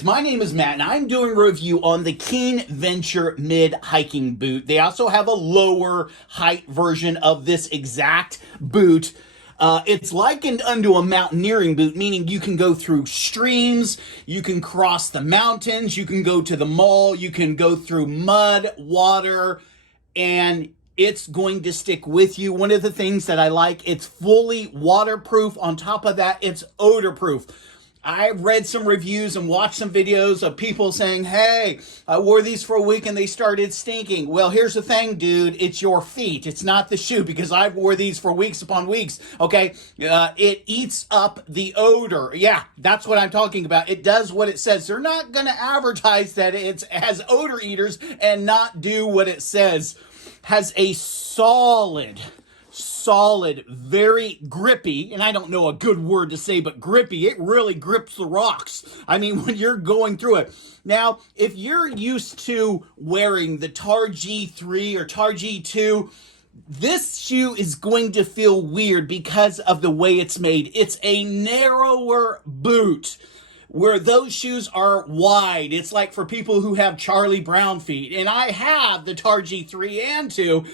My name is Matt, and I'm doing a review on the Keen Venture Mid Hiking Boot. They also have a lower height version of this exact boot. It's likened unto a mountaineering boot, meaning you can go through streams, you can cross the mountains, you can go to the mall, you can go through mud, water, and it's going to stick with you. One of the things that I like, it's fully waterproof. On top of that, it's odor proof. I've read some reviews and watched some videos of people saying, hey, I wore these for a week and they started stinking. Well, here's the thing, dude. It's your feet. It's not the shoe, because I've wore these for weeks upon weeks, okay? It eats up the odor. Yeah, that's what I'm talking about. It does what it says. They're not going to advertise that it has odor eaters and not do what it says. Has a solid, very grippy, and I don't know a good word to say, but grippy. It really grips the rocks. I mean, when you're going through it. Now, if you're used to wearing the Tar G3 or Tar G2, this shoe is going to feel weird because of the way it's made. It's a narrower boot, where those shoes are wide. It's like for people who have Charlie Brown feet. And I have the Tar G3 and 2,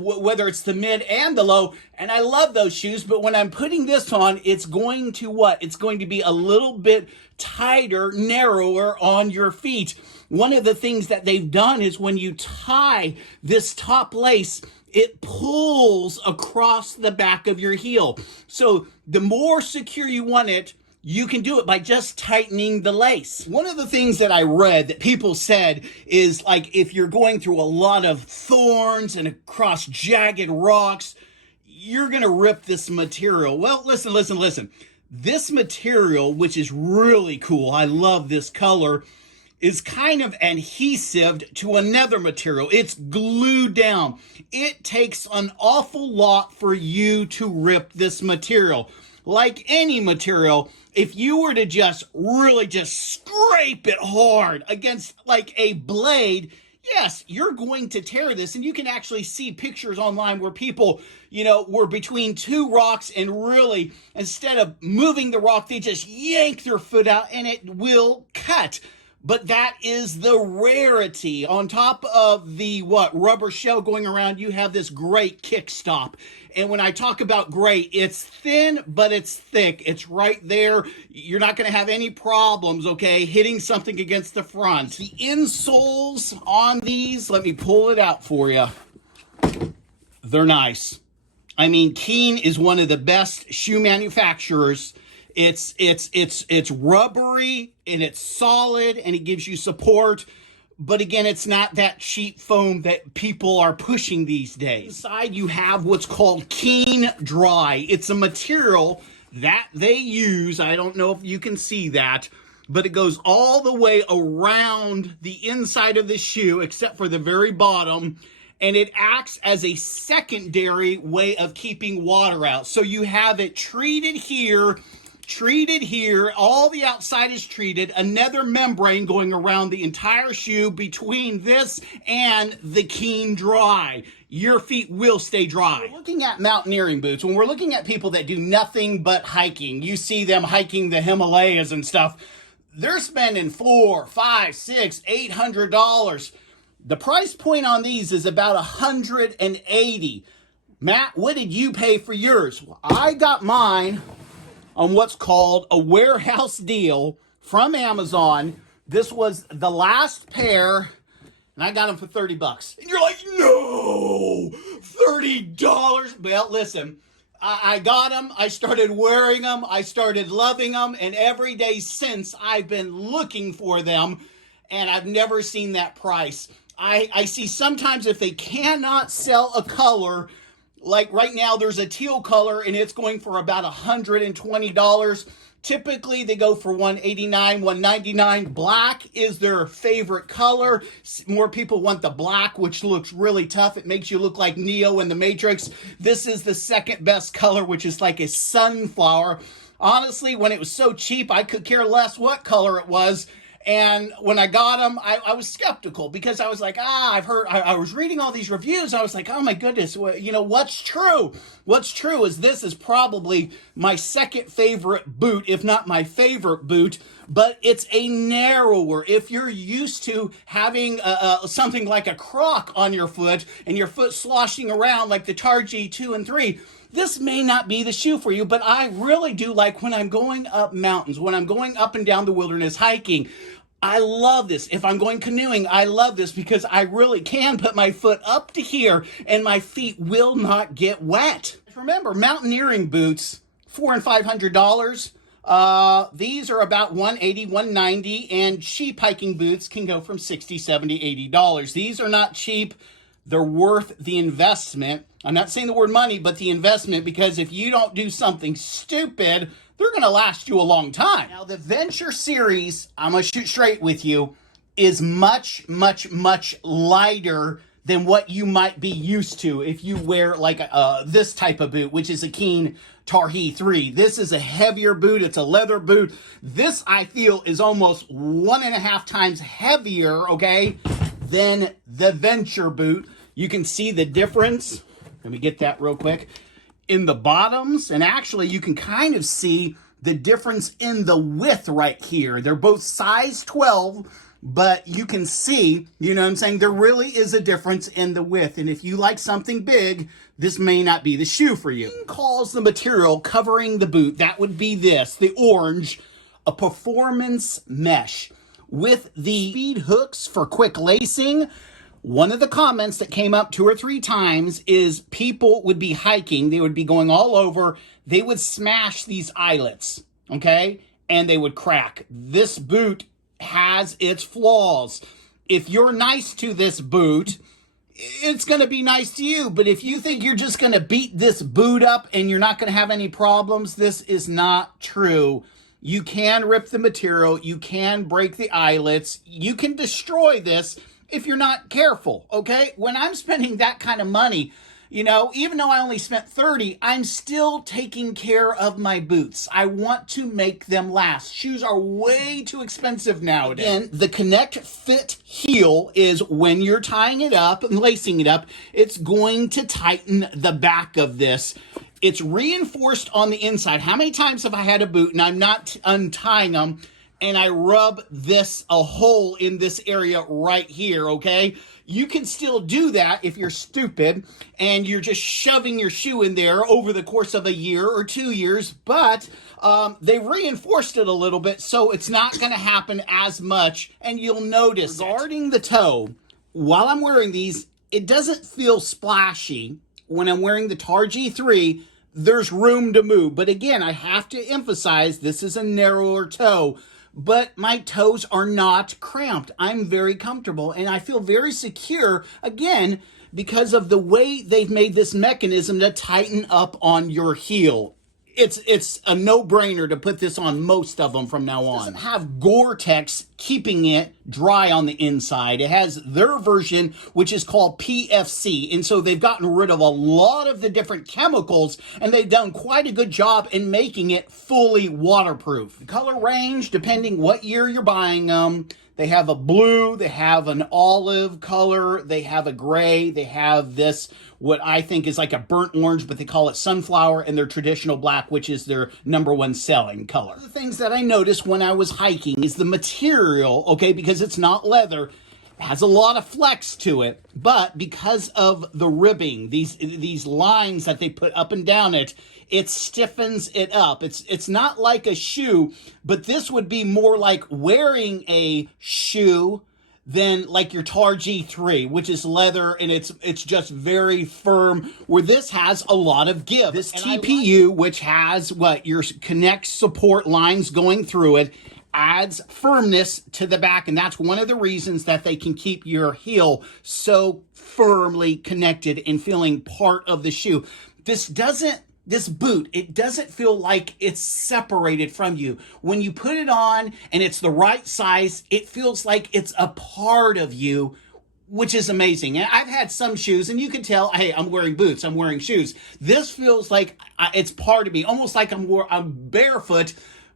whether it's the mid and the low, and I love those shoes. But when I'm putting this on, it's going to what? It's going to be a little bit tighter, narrower on your feet. One of the things that they've done is when you tie this top lace, it pulls across the back of your heel. So the more secure you want it, you can do it by just tightening the lace. One of the things that I read that people said is, like, if you're going through a lot of thorns and across jagged rocks, you're gonna rip this material. Well, listen. This material, which is really cool, I love this color, is kind of adhesive to another material. It's glued down. It takes an awful lot for you to rip this material. Like any material, if you were to just really scrape it hard against like a blade, yes, you're going to tear this. And you can actually see pictures online where people, were between two rocks and really, instead of moving the rock, they just yank their foot out and it will cut. But that is the rarity. On top of the rubber shell going around, you have this great kickstop. And when I talk about great, it's thin, but it's thick. It's right there. You're not going to have any problems, okay, hitting something against the front. The insoles on these, let me pull it out for you. They're nice. I mean, Keen is one of the best shoe manufacturers. It's rubbery and it's solid and it gives you support. But again, it's not that cheap foam that people are pushing these days. Inside, you have what's called Keen Dry. It's a material that they use. I don't know if you can see that, but it goes all the way around the inside of the shoe, except for the very bottom. And it acts as a secondary way of keeping water out. So you have it treated here, all the outside is treated, another membrane going around the entire shoe between this and the Keen Dry. Your feet will stay dry. We're looking at mountaineering boots. When we're looking at people that do nothing but hiking, you see them hiking the Himalayas and stuff, they're spending $400, $500, $600, $800. The price point on these is about $180. Matt, what did you pay for yours? Well, I got mine on what's called a warehouse deal from Amazon. This was the last pair, and I got them for $30. And you're like, no, $30. Well, listen, I got them. I started wearing them. I started loving them. And every day since, I've been looking for them, and I've never seen that price. I see sometimes if they cannot sell a color, like right now, there's a teal color and it's going for about $120. Typically, they go for $189, $199. Black is their favorite color. More people want the black, which looks really tough. It makes you look like Neo in the Matrix. This is the second best color, which is like a sunflower. Honestly, when it was so cheap, I could care less what color it was. And when I got them, I was skeptical because I was like, I was reading all these reviews. I was like, oh my goodness, what's true? What's true is this is probably my second favorite boot, if not my favorite boot, but it's a narrower. If you're used to having something like a croc on your foot and your foot sloshing around like the Targhee 2 and 3, this may not be the shoe for you, but I really do like when I'm going up mountains, when I'm going up and down the wilderness hiking. I love this. If I'm going canoeing, I love this because I really can put my foot up to here and my feet will not get wet. Remember, mountaineering boots, $400 and $500. These are about $180, $190, and cheap hiking boots can go from $60, $70, $80. These are not cheap. They're worth the investment. I'm not saying the word money, but the investment, because if you don't do something stupid, they're going to last you a long time. Now, the Venture series, I'm going to shoot straight with you, is much, much, much lighter than what you might be used to if you wear like this type of boot, which is a Keen Targhee 3. This is a heavier boot. It's a leather boot. This, I feel, is almost 1.5 times heavier, okay, than the Venture boot. You can see the difference. Let me get that real quick. In the bottoms, and actually you can kind of see the difference in the width right here. They're both size 12, but you can see, you know what I'm saying, there really is a difference in the width. And if you like something big, this may not be the shoe for you. Keen calls the material covering the boot, that would be this, the orange, a performance mesh with the speed hooks for quick lacing. One of the comments that came up 2 or 3 times is people would be hiking, they would be going all over, they would smash these eyelets, okay? And they would crack. This boot has its flaws. If you're nice to this boot, it's going to be nice to you. But if you think you're just going to beat this boot up and you're not going to have any problems, this is not true. You can rip the material, you can break the eyelets, you can destroy this if you're not careful, okay? When I'm spending that kind of money, you know, even though I only spent $30, I'm still taking care of my boots. I want to make them last. Shoes are way too expensive nowadays. Again, the Connect Fit heel is when you're tying it up and lacing it up, it's going to tighten the back of this. It's reinforced on the inside. How many times have I had a boot and I'm not untying them and I rub a hole in this area right here, okay? You can still do that if you're stupid and you're just shoving your shoe in there over the course of a year or 2 years, but they reinforced it a little bit, so it's not going to happen as much, and you'll notice. Regarding the toe, while I'm wearing these, it doesn't feel splashy. When I'm wearing the Targhee 3, there's room to move. But again, I have to emphasize this is a narrower toe, but my toes are not cramped. I'm very comfortable and I feel very secure, again, because of the way they've made this mechanism to tighten up on your heel. It's a no-brainer to put this on most of them from now on. It doesn't have Gore-Tex keeping it dry on the inside. It has their version, which is called PFC. And so they've gotten rid of a lot of the different chemicals, and they've done quite a good job in making it fully waterproof. The color range, depending what year you're buying them, they have a blue, they have an olive color, they have a gray, they have this, what I think is like a burnt orange, but they call it sunflower, and their traditional black, which is their #1 selling color. One of the things that I noticed when I was hiking is the material, okay, because it's not leather, has a lot of flex to it, but because of the ribbing, these lines that they put up and down it stiffens it up. It's not like a shoe, but this would be more like wearing a shoe than like your Targhee 3, which is leather and it's just very firm, where this has a lot of give. This TPU, which has your Connect support lines going through it, adds firmness to the back, and that's one of the reasons that they can keep your heel so firmly connected and feeling part of the shoe. This boot, it doesn't feel like it's separated from you. When you put it on and it's the right size, it feels like it's a part of you, which is amazing. And I've had some shoes, and you can tell, hey, I'm wearing boots, I'm wearing shoes. This feels like it's part of me, almost like I'm barefoot,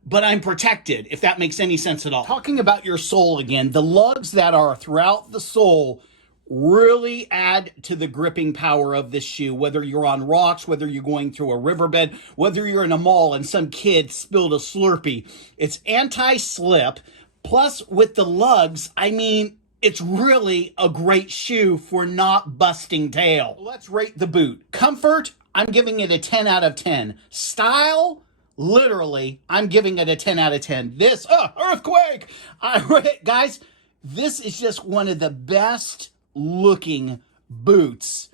but I'm protected, if that makes any sense at all. Talking about your sole again, the lugs that are throughout the sole really add to the gripping power of this shoe, whether you're on rocks, whether you're going through a riverbed, whether you're in a mall and some kid spilled a Slurpee. It's anti-slip. Plus, with the lugs, I mean, it's really a great shoe for not busting tail. Let's rate the boot. Comfort, I'm giving it a 10 out of 10. Style, literally, I'm giving it a 10 out of 10. This, earthquake! Guys, this is just one of the best looking boots.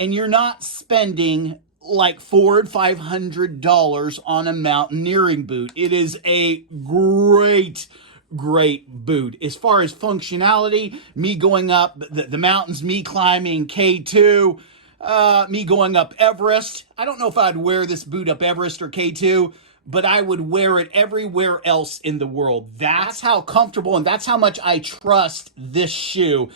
And you're not spending like $400 and $500 on a mountaineering boot. It is a great boot. As far as functionality, me going up the mountains, me climbing K2, me going up Everest. I don't know if I'd wear this boot up Everest or K2, but I would wear it everywhere else in the world. That's how comfortable and that's how much I trust this shoe.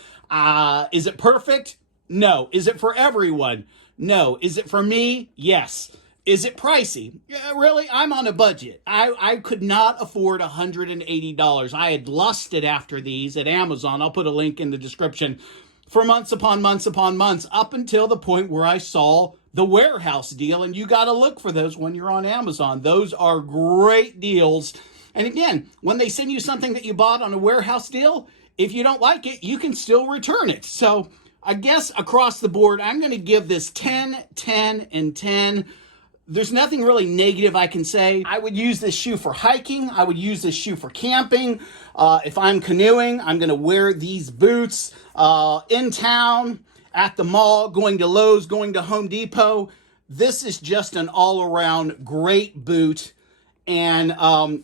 Is it perfect? No. Is it for everyone? No. Is it for me? Yes. Is it pricey? Yeah, really? I'm on a budget. I could not afford $180. I had lusted after these at Amazon. I'll put a link in the description for months upon months upon months, up until the point where I saw the warehouse deal, and you got to look for those when you're on Amazon. Those are great deals. And again, when they send you something that you bought on a warehouse deal, if you don't like it, you can still return it. So I guess across the board, I'm going to give this 10, 10, and 10. There's nothing really negative I can say. I would use this shoe for hiking. I would use this shoe for camping. If I'm canoeing, I'm going to wear these boots in town, at the mall, going to Lowe's, going to Home Depot. This is just an all-around great boot. And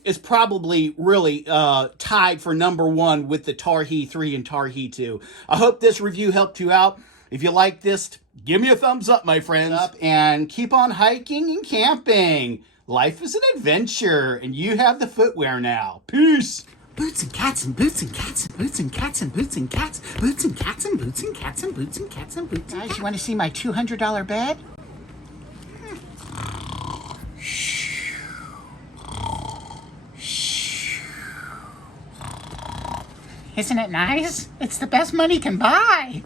it's probably really tied for #1 with the Targhee 3 and Targhee 2. I hope this review helped you out. If you like this, give me a thumbs up, my friends. And keep on hiking and camping. Life is an adventure, and you have the footwear now. Peace. Boots and cats and boots and cats and boots and cats and boots and cats. Boots and cats and boots and cats and boots and cats and boots. Guys, you want to see my $200 bed? Isn't it nice? It's the best money can buy.